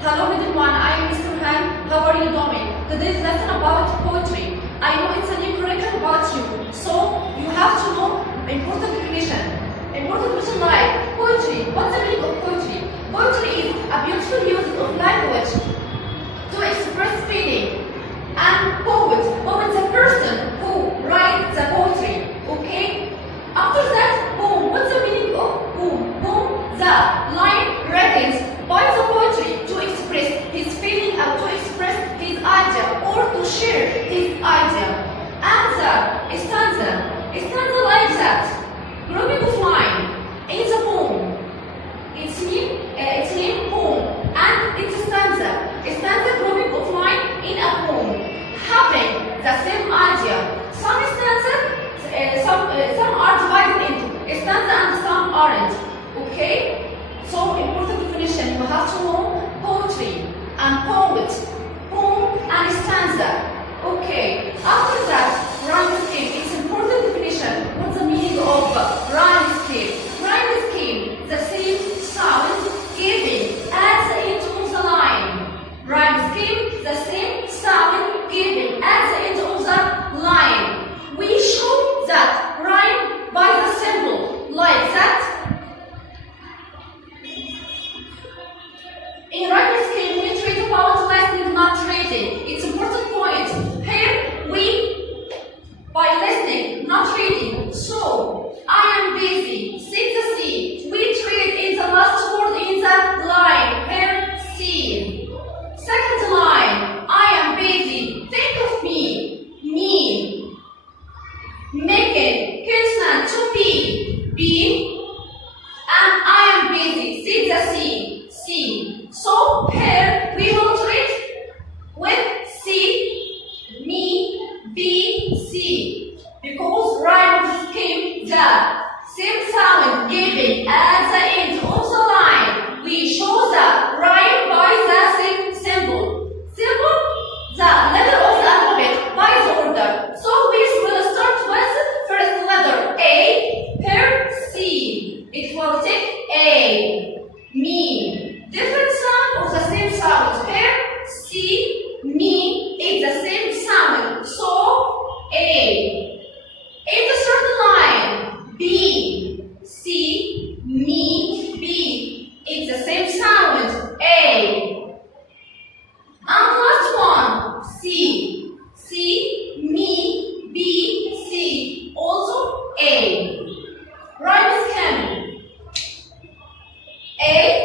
Hello everyone, I am Mr. Nourhan. How are you doing? Today's lesson about poetry. I know it's a new curriculum about you, so you have to know important definition. Important definition like poetry. What's the meaning of poetry? Poetry is a beautiful use of language to express feeling. And poet is a person who writes the poetry. Okay? After that, poem. What's the meaning of poem? Poem, the line written by the poetry to express his feeling or to express his idea or to share his idea. And the stanza like that. Grouping of line in the poem. It's name poem and it's a stanza. A stanza grouping of line in a poem having the same idea. Some stanzas, some are divided into stanza and some aren't. Okay? So important definition, you have to know poetry and poet, poem and stanza. Okay, after that, rhyme scheme. It's important definition. What's the meaning of rhyme scheme? Rhyme scheme, the same sound given at the end of the line. Rhyme scheme, the same sound given at the end of the line. We show that rhyme by the symbol like that. In rhyme scheme, we treat about listening, not reading. It's an important point. Here, we, by listening, not reading. So, I am busy. See the sea. We treat in the last word in the line. Here, see. Second line, I am busy. Think of me. Me. Making consonant to be. Be. And I am busy. See the sea. See. So here we will treat with C, me, B, C. Because rhyme scheme, the same sound given at the end of the line. We show the rhyme by the same symbol. Symbol, the letter of the alphabet by the order. So we will start with first letter A, here C. It will take A, me. Different sound or the same sound. Here, C, me, it's the same sound. So, A. In the third line, B, C, me, B, it's the same sound. A. And last one, C, me, B, C, also A. Rhyme scheme. A.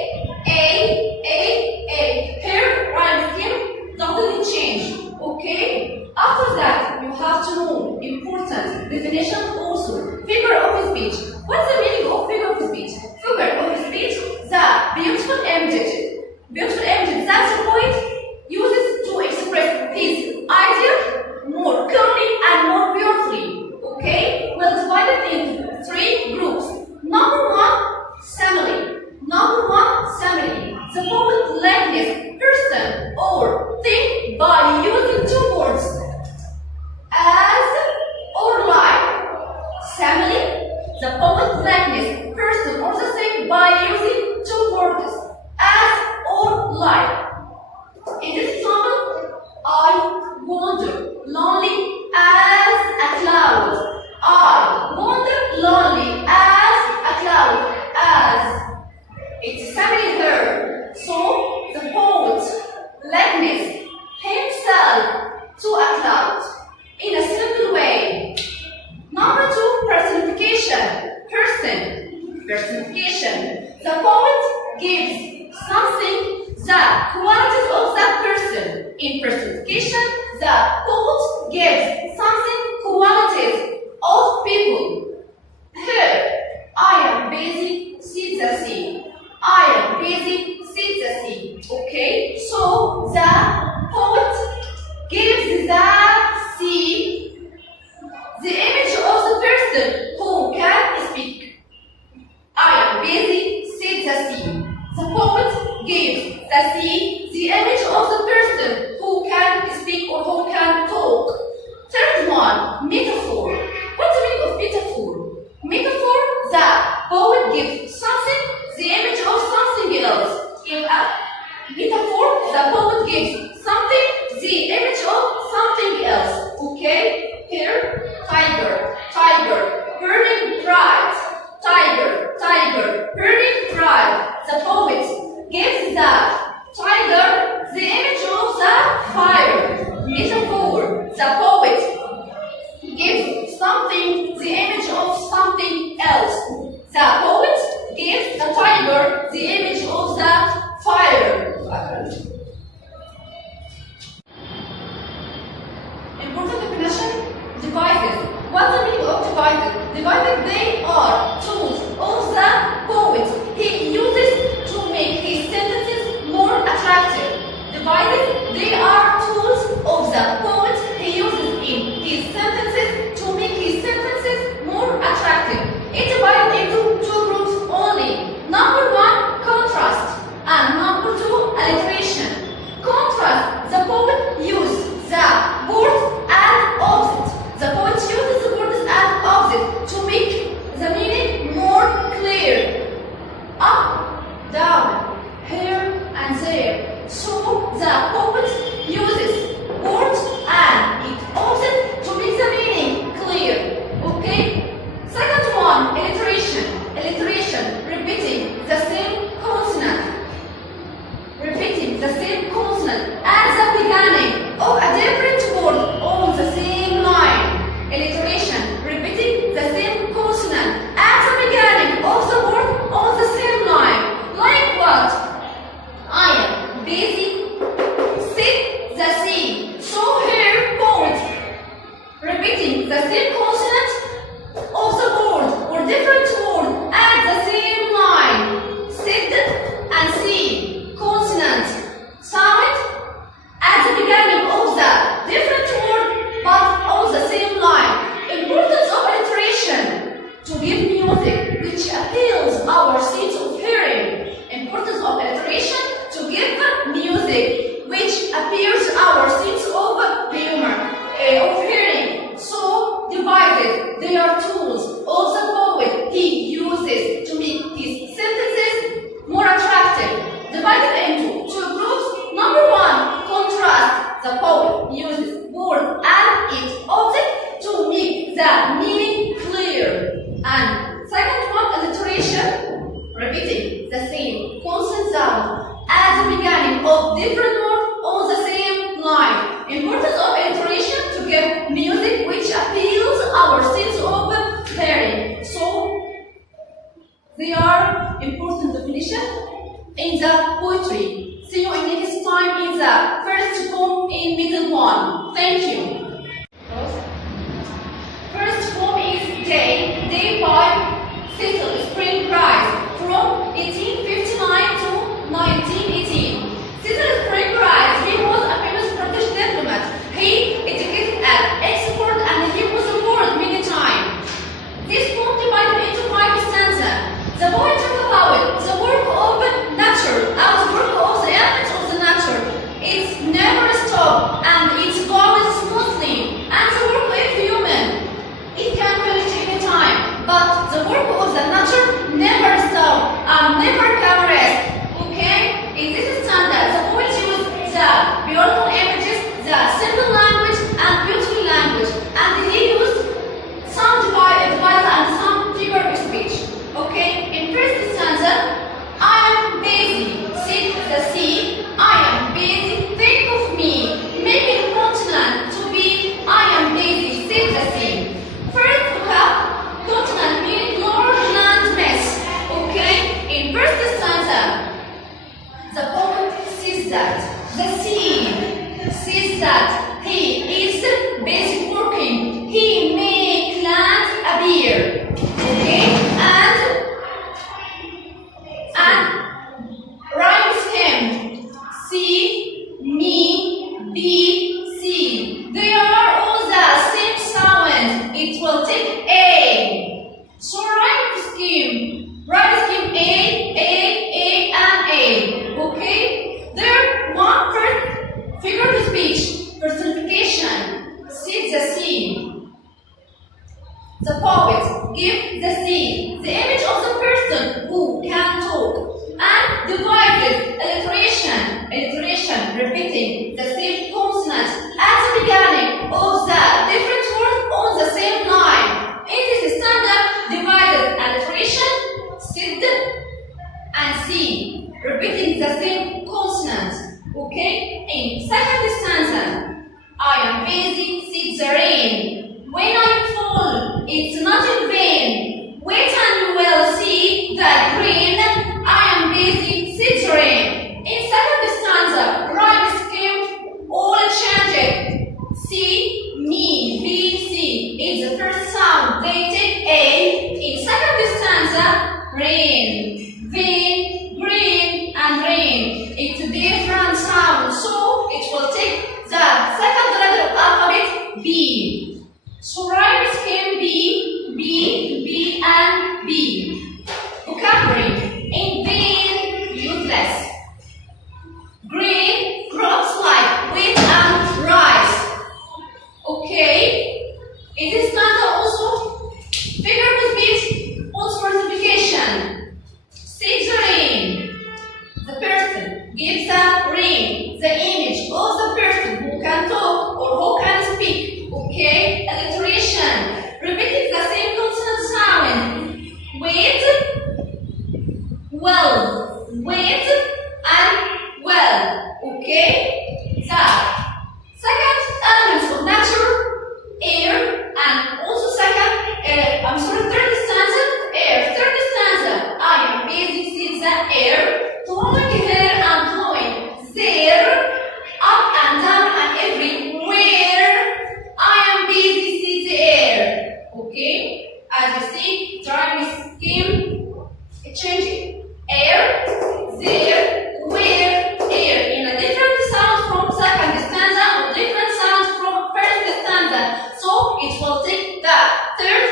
Here, rhyme scheme doesn't change. Okay? After that, you have to know important definition also. Figure of speech. What's the meaning of figure of speech? Figure of speech, the beautiful image. Beautiful image that the poet uses to express his idea more clearly and more beautifully. Okay? We'll divide it into three groups. Number one, simile. Number one, simile. The poet likeness person or thing by using two words as or like. Simile. The poet likeness person or the thing by using two words as or like. In this example, I wander lonely as a cloud. I wander lonely as a cloud. As. It's simile here. So the poet likeness himself to a cloud in a simple way. Number two, personification. Personification. The poet gives something the qualities of that person. In personification, the poet gives something qualities of people. Here, I am busy, see the sea. I am busy, see the sea. Okay? So the poet gives the sea the image of the person who can speak. I am busy, see the sea. The poet gives the sea the image of the person who can speak or who can talk. Third one, metaphor. What's the meaning of metaphor? Metaphor, the poet gives something the image of something else. Metaphor gives something the image of something else. Okay? Here, tiger, tiger, burning bright. Tiger, tiger, burning bright. The poet gives the tiger the image of the fire. Metaphor. The poet gives something the image of something else. The poet gives the tiger the image of the fire. Important definition: devices. What's the meaning of devices? Devices, they are tools of the poet. He uses to make his sentences more attractive. Devices, they are tools of the poet. He uses in his sentences to make his sentences more attractive. It's divided into two groups only. Number one, contrast, and number two, alliteration. Contrast, the poet uses the word and opposite. The poet uses the words and opposite to make the meaning more clear. Up, down, here and there. So the poet uses words and its opposite to make the meaning clear. Okay? Second one, alliteration. Alliteration, repeating the same consonant. Repeating the same consonant at the beginning of a different word on the same line. Alliteration, repeating the same consonant at the beginning of the word on the same line. Like what? I am busy, sit the same. So here, poet repeating the same consonant of the word or different word at the same line. Sit and see. Consonant sound at the beginning of the different word but on the same line. Importance of alliteration: to give music which appeals our sense of hearing. Importance of alliteration: to give music which appeals our sense of hearing. So devices, they are tools of the poet. He uses to make his sentences more attractive. Divided into two groups. Number one, contrast. The poet uses word and its object to make the meaning clear. And second one, alliteration, repeating the same consonant sound at the beginning of different words on the same line. Importance of alliteration: to give music which appeals our sense of hearing. So they are important definition in the poetry. See you in next time in the first poem in middle one. Thank you. First poem is Day, Day by Cecil Spring Prize from 1859 to 1918. Cecil Spring Prize, he was a famous British diplomat. He educated at Oxford and he was awarded many times. This poem divided into 5 stanzas. The poet talks about the work of nature and the work of the elements of the nature. It's never stopped and it goes smoothly. And the work of human, it can finish any time. But the work of the nature never stops and never can rest. Okay? In this stanza, the poet used the beautiful images, the simple language and beautiful language. And he used some device and some figure of speech. Okay, in first stanza, I am busy, sit the sea. I am busy, think of me. Make it continent to be. I am busy, sit the sea. First vocab, continent meaning large land mass. Okay, in first stanza, the poet says that the sea says that he is busy working. He make land appear. Okay, and rhyme scheme: C, me, B, C. They are all the same sound. It will take A. So rhyme scheme A, and A. Okay? There one first figure of speech. Person repeating the same consonant. Okay? In second stanza, I am busy, sees the rain. When I fall, it's not in vain. Wait and you will see the green. I am busy, sees the rain. In second stanza, rhyme scheme all changed. C, me, B, C. It's the first sound. They take A. In second stanza, rain, vein, green, and rain. It's a different sound, so it will take the second letter of alphabet B. So rhyme scheme B, B, B, and B. Vocabulary. In vein, useless. Green, crops like wheat and rice. Okay? In this stanza also, figure of speech, also personification. Sees the rain. The person gives the rain, the image of the person who can talk or who can speak. Okay? Alliteration. Repeating the same consonant sound. Wait, well, wait, and well. Okay? The second element of nature, air, and also third stanza, air. Third stanza, I am busy, sees the air, blowing here and blowing there, up and down and everywhere. I am busy, sees the air. Okay? As you see, drawing scheme, changing. Air, there, where, air. In a different sound from second stanza or different sound from first stanza. So it will take the third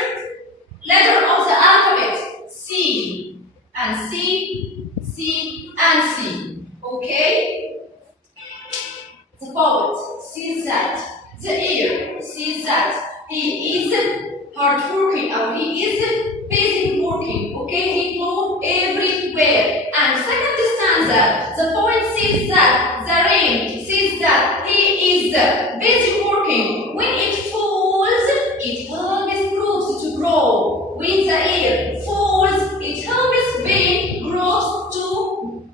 letter of the alphabet. C and C, C and C. Okay? The poet sees that. The ear sees that. He is hardworking or he is busy working. Okay? He goes everywhere. And second stanza, the poet sees that. The rain sees that. He is busy working. When it falls, it always proves to grow. When the air falls, it helps grain grows to.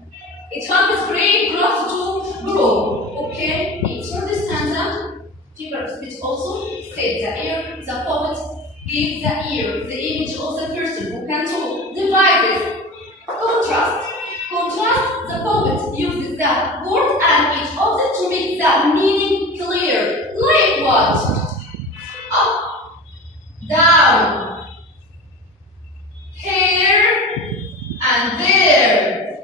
It helps grain grows to grow. Okay? In third stanza, figure of speech also said the ear. The poet gives the ear, the image of the person who can talk. Divided. Contrast. Contrast, the poet uses the word and it often to make the meaning clear. Like what? Up, down, here, and there.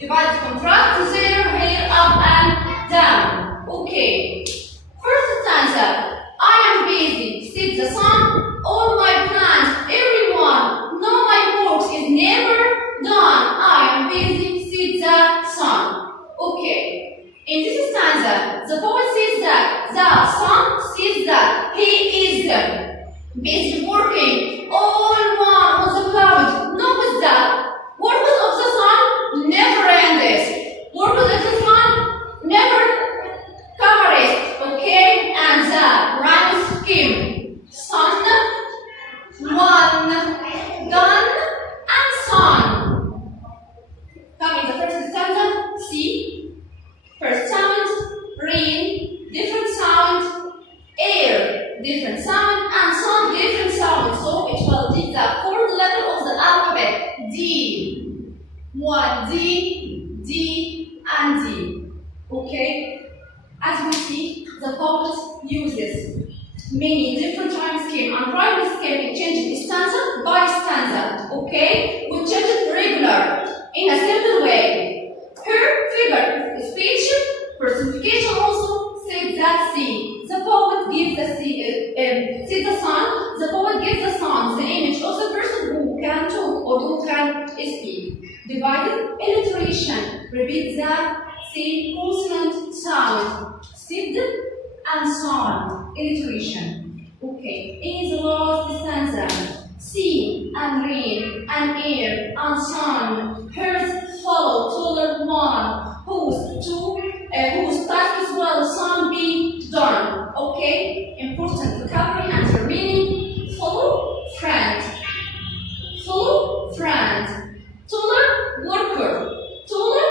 Divide contrast, there, here, up, and down. Okay. First stanza. I am busy, sees the sun, all my plans, everyone, no my work is never done. I am busy, sees the sun. Okay. In this stanza, the poet says that the sun sees that he is busy working. All one on the cloud knows that work of the sun never ends. Work of the sun never covers. Okay, and the rhyme scheme: sun, one, gun, and sun. Coming the first stanza, C, first sound, rain, different sound, air, different sound, and sun, different sound. So it will take the fourth letter of the alphabet, D. One, D, and D. Okay? As we see, the poet uses many different rhyme scheme and rhyme scheme. It changes stanza by stanza. Okay? We change it regular in a simple way. Her figure of speech, personification also said that C. The poet gives the see the sun. The poet gives the sun, the image of the person who can talk or who can speak. Divided alliteration. Repeat the same consonant sound. Sid and son. Alliteration. Okay. In the last stanza, sea and rain and air and sun. Hers follow taller one. Whose task is well sun be done. Okay. Important vocabulary and their meaning. Follow friend. Follow friend. Taller worker. Taller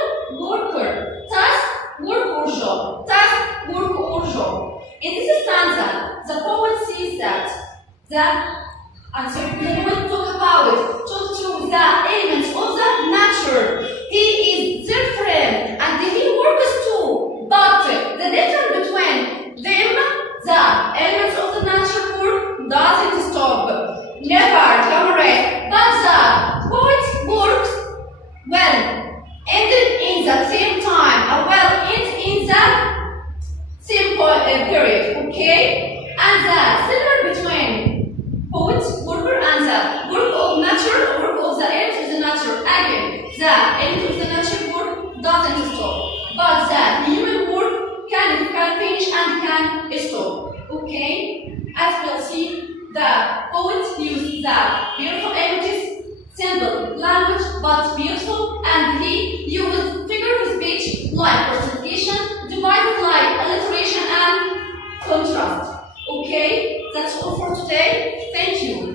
Okay? As we'll see, the poet used the beautiful images, simple language, but beautiful, and he used figure of speech like personification, divided like alliteration and contrast. Okay? That's all for today. Thank you.